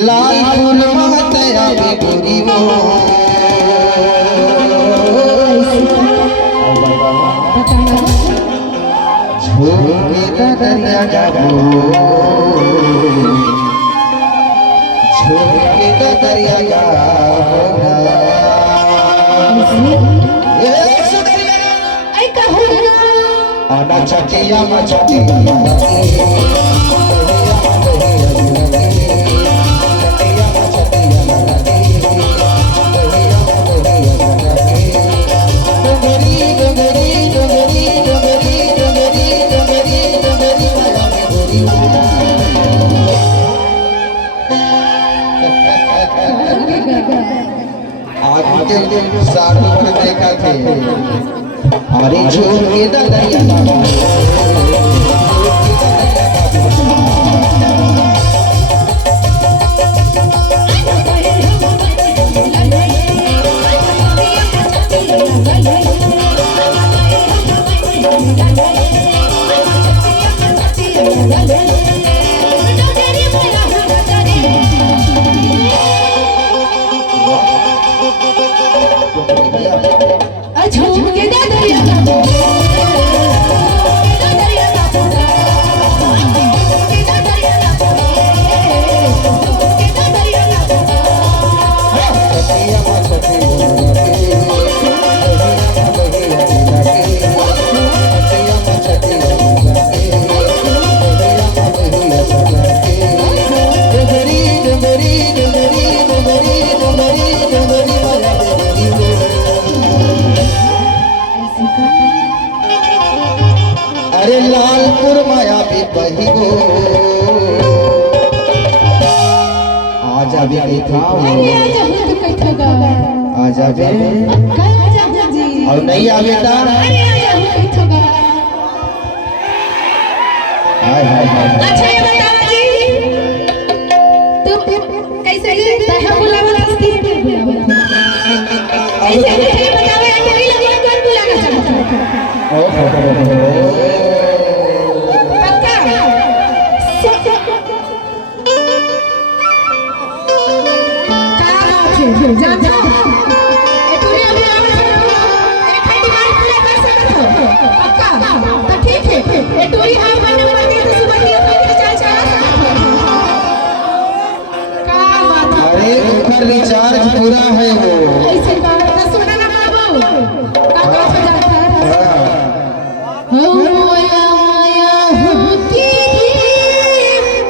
लाल फूल तेरा बेगुरी वो झूमे दरिया जाबो झूमे दरिया जाबो आना चटिया मा चटिया साधु ने देखा थे अरे झूठ के दरिया अरे लालपुर माया भी बही गो आजा भी आजा बे और नहीं आ बेटा अच्छा ये बताओ जी तुम कैसे तहा बुलावा किसकी बुलावा ऐसे ये बताओ अकेली लगी कौन बुलाना चाहता है पक्का जा जा ए पूरी अभी आवे एक खाई डिमांड पूरा कर सकत हो पक्का तो ठीक है ए टोरी हां नंबर दे तो सुबह दिया तो चाल चला सकत हो का बात अरे उसका रिचार्ज पूरा है वो ऐसे का